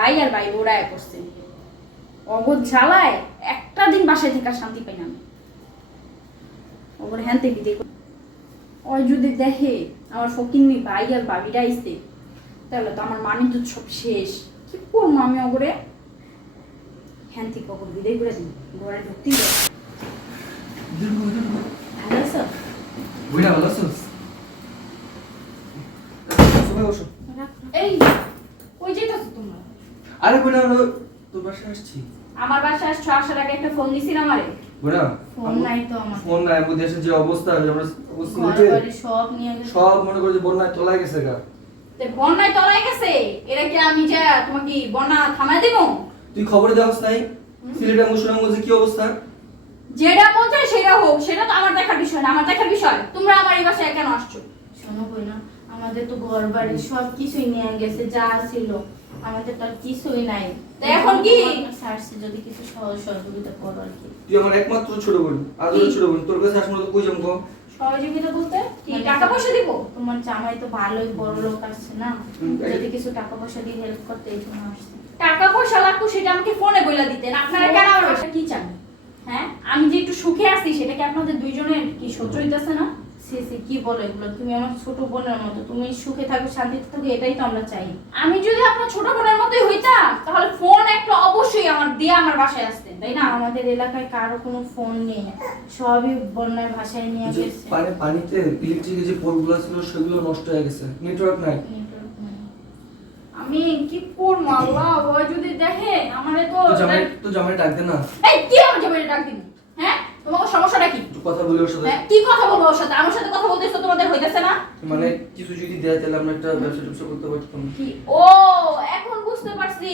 ভাই আর ভাই ওড়ায় করছে। অগদ জ্বালায় একটা দিন বাসায় থেকে শান্তি পাই না আমি। ওর হ্যান থেকে দেখো ওই যদি দেখে আমার ফকিন্নি ভাই আর বাবিরা আইসে তাহলে তো আমার মানি তো সব শেষ। কি করব আমি ওগরে হ্যান থেকে ওগর বিদায় করে দিই। ঘরে ঢুকতেই ভালো আছো? ভালো আছিস সবাই বসো এই কই যেতেছো তোমরা আরে বুড়া হলো তোর বাসায় আসছি। আমার বাসায় আসছো আসার আগে একটা ফোন দিছিল আমারে বুড়া ফোন নাই তো আমার। ফোন নাই আমাদের দেশের যে অবস্থা আমরা অবস্থা বাড়ি সব নিয়ে সব মনে করে যে বন্যায় তলায় গেছে গা। তে বন্যায় তলায় গেছে? এরা কি আমি যা তোমাকে বন্যা থামায় দেবো? তুই খবরে দেওয়াস নাই? সিলেটের মুসুরামগঞ্জে কি অবস্থা? যেটা মন চায় সেটা হোক সেটা তো আমার দেখার বিষয় না আমার দেখার বিষয়। তোমরা আমার এই বাসায় কেন আসছো? শোনো কই না আমাদের তো ঘর বাড়ি সব কিছুই নিয়ে গেছে যা ছিল। আমাদের তো আর কিছুই নাই। তো এখন কি? সার্সে যদি কিছু সহজ সহযোগিতা করো আর কি। তুই আমার একমাত্র ছোট বোন আদরের ছোট বোন তোর কাছে আসলে কই যাম সহযোগিতা বলতে? কি মানে টাকা পয়সা দিব? তোমার জামাই তো ভালোই বড় লোক আসছে না? যদি কিছু টাকা পয়সা দিয়ে হেল্প করতে এই জন্য আসছে। টাকা পয়সা লাগতো সেটা আমাকে ফোনে বইলা দিতেন। আপনারা কেন আমার কি চান? হ্যাঁ? আমি যে একটু সুখে আছি সেটা কি আপনাদের দুইজনের কি সহ্য হইতেছে না? সে সে কি বলো এগুলো? তুমি আমার ছোট বোনের মতো তুমি সুখে থাকো শান্তিতে থাকো এটাই তো আমরা চাই। আমি যদি আপনার ছোট বোনের মতোই হইতাম তাহলে ফোন একটা অবশ্যই আমার দিয়ে আমার বাসায় আসতেন তাই না? আমাদের এলাকায় কারও কোনো ফোন নেই সবই বন্যার ভাষায় নিয়ে গেছে। পানি পানিতে ইলেকট্রিকের যে পোলগুলো ছিল সেগুলো নষ্ট হয়ে গেছে। নেটওয়ার্ক নাই। আমি কি করব? আল্লাহ ওই যদি দেখে আমারে তো তো জামাই ডাক দে না। এই কি আমার জামাইরে ডাক দিন হ্যাঁ? তোমার সমস্যাটা কি? কথা বলে ওর সাথে। হ্যাঁ, কি কথা বলব ওর সাথে? আমার সাথে কথা বলতেছো তোমাদের হইতেছে না। মানে কিছু যদি দেয় তাহলে আমরা একটা ব্যবসা ট্যাবসা করতে পারতাম। কি? ও এখন বুঝতে পারছি।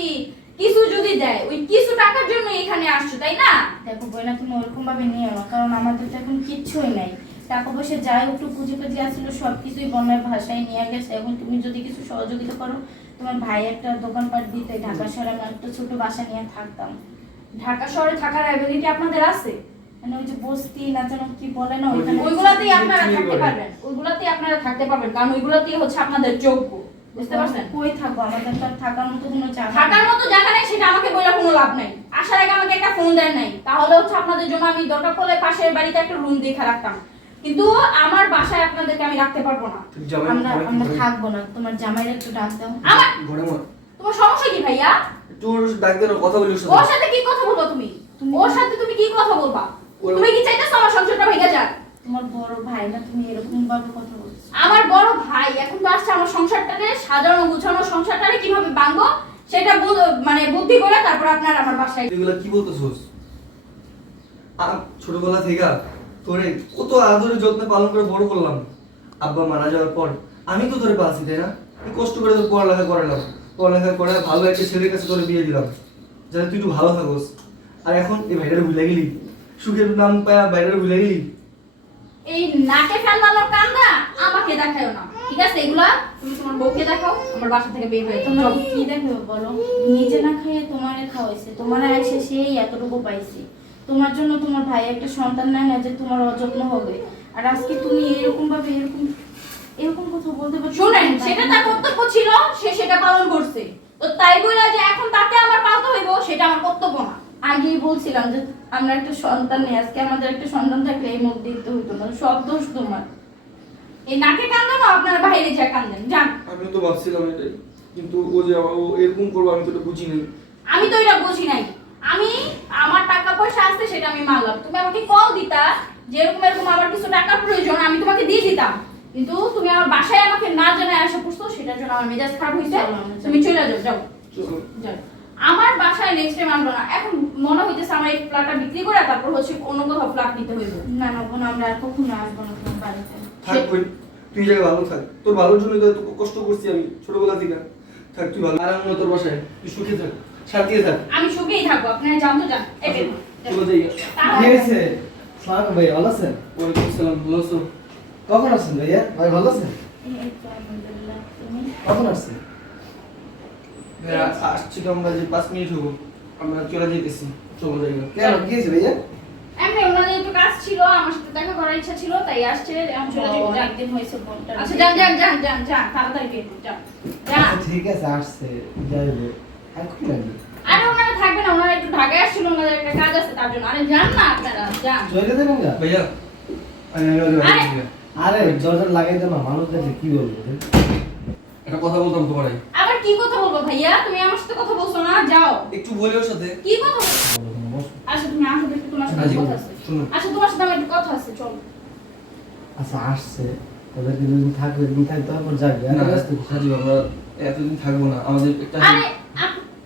কিছু যদি দেয় ওই কিছু টাকার জন্য এখানে আসছো তাই না? দেখো বইনা তুমি ওরকম ভাবে নিও না কারণ আমাদের তো এখন কিচ্ছুই নাই। টাকা পয়সা যাই একটু পুঁজি পুঁজি আসছিল সব কিছুই বন্যার ভাষায় নিয়ে গেছে। এখন তুমি যদি কিছু সহযোগিতা করো তোমার ভাই একটা দোকান দোকানপাট দিতে ঢাকা শহরে আমি একটা ছোট বাসা নিয়ে থাকতাম। ঢাকা শহরে থাকার অ্যাবিলিটি আপনাদের আছে? মানে ওই যে বস্তি না যেন কি বলে না ওইখানে ওইগুলাতেই আপনারা থাকতে পারবেন। ওইগুলাতেই আপনারা থাকতে পারবেন কারণ ওইগুলাতেই হচ্ছে আপনাদের যোগ্য। বুঝতে পারছেন? কই থাকব আমাদের তো থাকার মতো কোনো জায়গা থাকার মতো জায়গা নেই সেটা আমাকে বলে কোনো লাভ নাই। আসার আগে আমাকে একটা ফোন দেন নাই। তাহলে হচ্ছে আপনাদের জন্য আমি দরকার পড়লে পাশের বাড়িতে একটা রুম দেখে রাখতাম। কিন্তু আমার বাসায় আপনাদেরকে আমি রাখতে পারব না। আমরা আমরা থাকব না। তোমার জামাইয়ের একটু ডাক দাও। আমার তোমার সমস্যা কি ভাইয়া? ওর ডাক দে না কথা বলি ওর সাথে কি কথা বলবা তুমি ওর সাথে তুমি কি কথা বলবা? তুমি কি চাইতেছো আমার সংসারটা ভেঙে যাক? তোমার বড় ভাই না তুমি এরকম ভাবে কথা বলছো। আমার বড় ভাই এখন তো আসছে আমার সংসারটারে সাজানো গুছানো সংসারটারে কীভাবে ভাঙবো? সেটা মানে বুদ্ধি করে তারপর আপনার আমার বাসায় এগুলা কি বলতেছস? আম ছোটবেলা থেকে তোরে কত আদরে যত্ন পালন করে বড় করলাম। আব্বা মারা যাওয়ার পর আমি তো তোরে পাচ্ছি তাই না? তুই কষ্ট করে তোর পড়ালেখা করালাম। পড়ালেখা করে ভালো একটা ছেলের কাছে তোরে বিয়ে দিলাম। যাতে তুই একটু ভালো থাকোস। আর এখন এই ভাইটারে ভুলে গেলি? সুখের নাম পায়া বাইরে ভুলে গেলি? এই নাকে ফেলনালোর কান্দা আমাকে দেখাও না। ঠিক আছে এগুলা তুমি তোমার বউকে দেখাও আমার বাসা থেকে বের হয়ে তোমার কি দেখো বলো? নিজে না খেয়ে তোমারে খাওয়াইছে। তোমার এসে সেই এতটুকু পাইছে। তোমার জন্য তোমার ভাই একটা সন্তান নেয় না যে তোমার অযত্ন হবে। আর আজকে তুমি এরকম ভাবে এরকম এরকম কথা বলতে পারছ শুনেন সেটা তার কর্তব্য ছিল সে সেটা পালন করছে। তো তাই বলে যে এখন তাকে আমার পালতে হইব সেটা আমার কর্তব্য না। আগেই বলছিলাম যে আমরা একটা সন্তান নেই আজকে আমাদের একটা সন্তান থাকলে এই মুখ দেখতে হইতো না সব দোষ তোমার। এই নাকে কান্দো না আপনারা বাইরে যা কান্দেন যান। আমি তো ভাবছিলাম এটাই কিন্তু ও যে ও এরকম করব আমি তো এটা বুঝি নাই। আমি তো এটা বুঝি নাই। আমি আমার টাকা পয়সা আসছে সেটা আমি মানলাম। তুমি আমাকে কল দিতা যে এরকম এরকম আমার কিছু টাকার প্রয়োজন আমি তোমাকে দিয়ে দিতাম। কিন্তু তুমি আমার বাসায় আমাকে না জানায় আসা পুষতো সেটার জন্য আমার মেজাজ খারাপ হয়েছে তুমি চলে। যাও যাও। যাও। আমার বাসায় নেক্সট টাইম আনব না। এখন মনে হইতেছে আমার এই ফ্ল্যাটটা বিক্রি করে তারপর হচ্ছে অন্য কোথাও ফ্ল্যাট নিতে হইব। না না বোন আমরা আর কখনো আসব না তোমার বাড়িতে। থাক বোন, তুই এই জায়গায় ভালো থাক। তোর ভালোর জন্য তো এত কষ্ট করছি আমি ছোটবেলা থেকে। থাক তুই ভালো। আরাম তোর বাসায়। তুই সুখে থাক শান্তিতে থাক। আমি সুখেই থাকব। আপনারা জানতো যান। এই বের হন। যাই। হয়েছে? সালাম ভাই ভালো আছেন? ওয়ালাইকুম আসসালাম ভালো আছো। কখন আসছেন ভাইয়া? ভাই ভালো আছেন? আলহামদুলিল্লাহ তুমি? কখন আসছেন? আসছি তো আমরা যে পাঁচ মিনিট হব আমরা চলে যেতেছি চলো যাই কেন কি হয়েছে ভাইয়া এমনি ওনাদের একটু কাজ ছিল আমার সাথে দেখা করার ইচ্ছা ছিল তাই আসছে আমি চলে যাব। অনেকদিন হয়েছে বোনটা আচ্ছা যান যান যান যান যান তাড়াতাড়ি বের যান যান। ঠিক আছে আসছে যাই হোক। এখন লাগবে আরে ওনারা থাকবে না ওনারা একটু ঢাকায় আসছিল ওনাদের একটা কাজ আছে তার জন্য। আরে যান না আপনারা যান। চলে দেবেন না? ভাইয়া আরে! আরে লাগাই দাও না মানুষ কি বলব? একটা কথা বলতাম তোমার কি কথা বলব ভাইয়া? তুমি আমার সাথে কথা বলছো না? যাও। একটু বলি ওর সাথে। কি কথা বলছো? আচ্ছা তুমি আসো একটু তোমার সাথে কথা আছে। শুনো। আচ্ছা তোমার সাথে আমার একটু কথা আছে চলো। আচ্ছা আসছে। ওদেরকে দুদিন থাকবে দিন থাকতে তারপর যাবে। না কি? রাজীব আমরা এতদিন থাকব না। আমাদের একটা আরে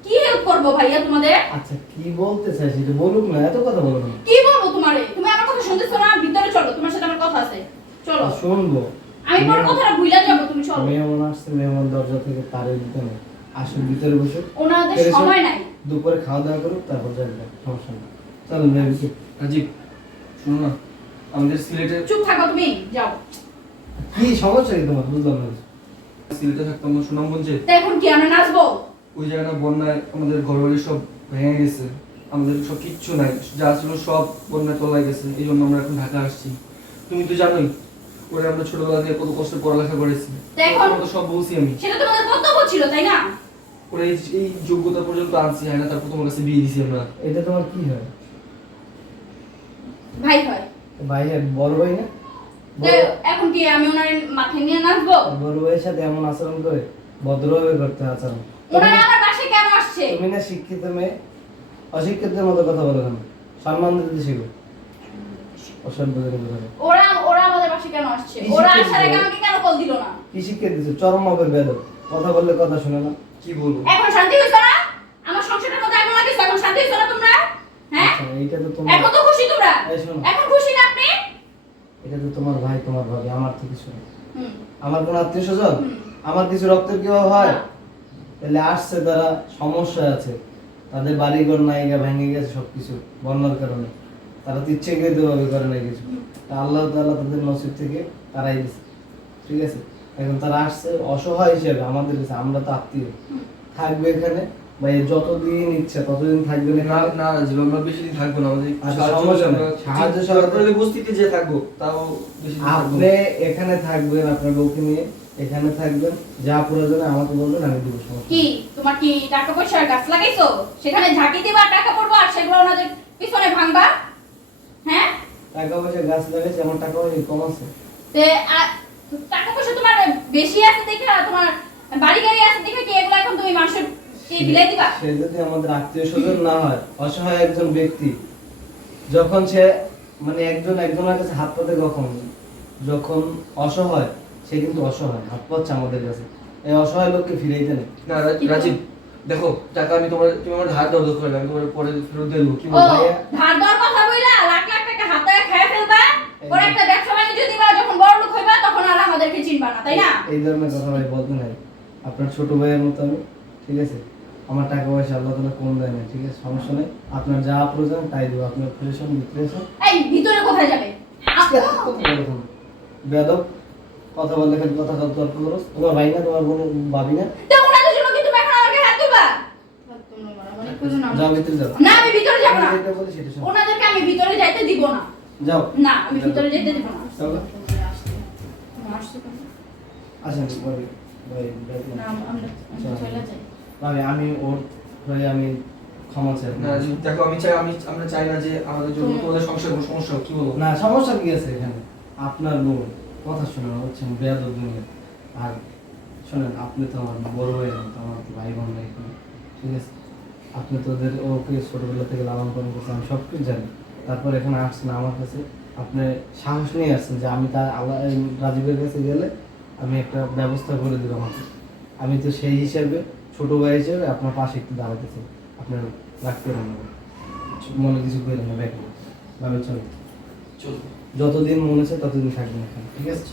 কি হেল্প করব ভাইয়া তোমাদের? আচ্ছা কি বলতে চাই সেটা বলুক না এত কথা বলো না। কি বলব তোমারে? তুমি আমার কথা শুনতেছো না? ভিতরে চলো তোমার সাথে আমার কথা আছে। চলো। শুনব। আমি পর কথাটা ভুলে যাব তুমি চলো। মেহমান আসছে মেহমান দরজা থেকে তারের দিতে নেই আসুন ভিতরে বসে ওনাদের সময় নাই। দুপুরে খাওয়া দাওয়া করুক তারপর যাবে। সমস্যা নেই। ভাই রাজীব শোনো না আমাদের সিলেটে চুপ থাকো তুমি যাও। কি সমস্যা কি তোমার? বুঝলাম না। সিলেটে থাকতাম না সুনামগঞ্জে। এখন কি আমরা নাচবো? ওই জায়গাটা বন্যায় আমাদের ঘর বাড়ি সব ভেঙে গেছে। আমাদের সব কিচ্ছু নাই। যা ছিল সব বন্যায় তলায় গেছে। এই জন্য আমরা এখন ঢাকা আসছি। তুমি তো জানোই ওরে আমরা ছোটবেলা থেকে কত কষ্ট পড়ালেখা করেছি। তো এখন? তো সব বলছি আমি। সেটা তোমাদের কর্তব্য ছিল তাই না? ওরে এই যোগ্যতা পর্যন্ত আনছি হয় না তারপর তোমার কাছে বিয়ে দিছি আমরা। এটা তোমার কি হয়? ভাই হয়। ভাই আর বড় ভাই না? এখন কি আমি ওনার মাথায় নিয়ে নাচবো? বড় ভাইয়ের সাথে এমন আচরণ করে ভদ্রভাবে করতে আচরণ। ওনারা আমার কেন আসছে? তুমি না শিক্ষিত মেয়ে অশিক্ষিতের মতো কথা বলো কেন? সম্মান দিতে শিখো। জনের ওরা ওরা আমাদের কেন আসছে? ওরা আসার আগে আমাকে কেন কল দিল না? কি শিক্ষা দিছো চরম মাপের বেদ কথা বললে কথা শুনে না। কি বলব? এখন শান্তি হইছো না? আমার সংসারের মধ্যে এখন লাগিস এখন শান্তি হইছো না তোমরা? হ্যাঁ? আচ্ছা, তো তোমার এখন তো খুশি তোমরা? এখন খুশি না আপনি? এটা তো তোমার ভাই তোমার ভাবি আমার থেকে শুনে। আমার কোন আত্মীয় স্বজন? আমার কিছু রক্তের কেউ হয় তাহলে আসছে তারা সমস্যা আছে। তাদের বাড়িঘর নাইগা ভেঙে গেছে সবকিছু বন্যার কারণে। তারা তো ইচ্ছাকৃত ভাবে করে নাই কিছু। তা আল্লাহ তাআলা তাদের নসিব থেকে তারাই দিচ্ছে ঠিক আছে? এখন তারা আসছে অসহায় হিসেবে আমাদের কাছে আমরা তো আত্মীয়। থাকবে এখানে ভাই যতদিন ইচ্ছে ততদিন থাকবে না। না রাজীব আমরা বেশি দিন থাকব না আমাদের আচ্ছা, সাহায্য সমস্যা করলে নেই। সাহায্য সহযোগিতা- বস্তিতে যে থাকব তাও বেশি আপনি এখানে থাকবেন আপনার বউকে নিয়ে এখানে থাকবেন যা প্রয়োজনে আমাকে বলবেন আমি দিব সমস্যা কি তোমার কি টাকা পয়সার গাছ লাগাইছো? সেখানে ঝাঁকি দিবা টাকা পড়ব আর সেগুলো ওনাদের পিছনে ভাঙবা? হ্যাঁ? টাকা পয়সা গাছ লাগাইছে আমার টাকা পয়সা কম আছে। তে টাকা পয়সা তোমার বেশি আছে দেখে তোমার বাড়ি গাড়ি আছে দেখে কি এগুলো এখন তুমি মানুষের কি বিলাই দিবা? সে যদি আমাদের আত্মীয় স্বজন না হয় অসহায় একজন ব্যক্তি যখন সে মানে একজন একজনের কাছে হাত পাতে কখন যখন অসহায় সে কিন্তু অসহায় হাত পাচ্ছে আমাদের কাছে। এই অসহায় লোককে ফিরাইতে নেই। না? রাজীব দেখো টাকা আমি তোমার তুমি আমার ধার দাও দরকার হলে আমি তোমার পরে ফেরত দিয়ে দেবো। কি বলব ধার দেওয়ার কথা বইলা লাখ লাখ টাকা হাতে খেয়ে পরে একটা ব্যবসা বাণিজ্য দিবা যখন বড় লোক হইবা তখন আর আমাদেরকে চিনবা না তাই না? এই ধরনের কথা ভাই বলতে নাই। আপনার ছোট ভাইয়ের মতো আমি ঠিক আছে? আমার টাকা পয়সা আল্লাহ তালা কম দেয় না ঠিক আছে? সমস্যা নেই। আপনার যা প্রয়োজন তাই দেবো। আপনার প্রেশন ডিপ্রেশন এই ভিতরে কোথায় যাবে? বেদব কথা বললে খালি কথা কথা তর্ক করো তোমার ভাই না তোমার বোন ভাবি না? তো ওনাদের জন্য হাত। যাও ভিতরে যাও আমি ভিতরে যাব। ওনাদেরকে আমি ভিতরে যাইতে দিব না। যাও। না আমি ভিতরে যেতে দিব না। চলো। আসছো কেন? আসেন ভাই না আমরা চলে। যাই। আমি ওর ভাই আমি ক্ষমা চাই না দেখো আমি চাই আমি আমরা চাই না যে আমাদের জন্য তুমি- তোমাদের সংসার কোনো সমস্যা হোক, কি বলব না সমস্যা কি আছে এখানে? আপনার বোন কথা শোনা হচ্ছে বেয়াদব দুনিয়া আর শোনেন আপনি তো আমার বড় ভাই তো আমার তো ভাই বোন এখানে। ঠিক আছে? আপনি তো ওদের ওকে ছোটবেলা থেকে লালন পালন করছেন আমি সব কিছু জানি। তারপর এখানে আসছেন আমার কাছে। আপনি সাহস নিয়ে আসছেন যে আমি তার আল্লাহ রাজীবের কাছে গেলে আমি একটা ব্যবস্থা করে দেবো আমাকে। আমি তো সেই হিসাবে ছোটো ভাই হিসেবে আপনার পাশে একটু দাঁড়াতে চাই। আপনার রাখতে পারবেন মনে কিছু করে না ব্যাগ ভাবে চলুন। চলো যতদিন মনে আছে ততদিন থাকবেন এখানে ঠিক আছে?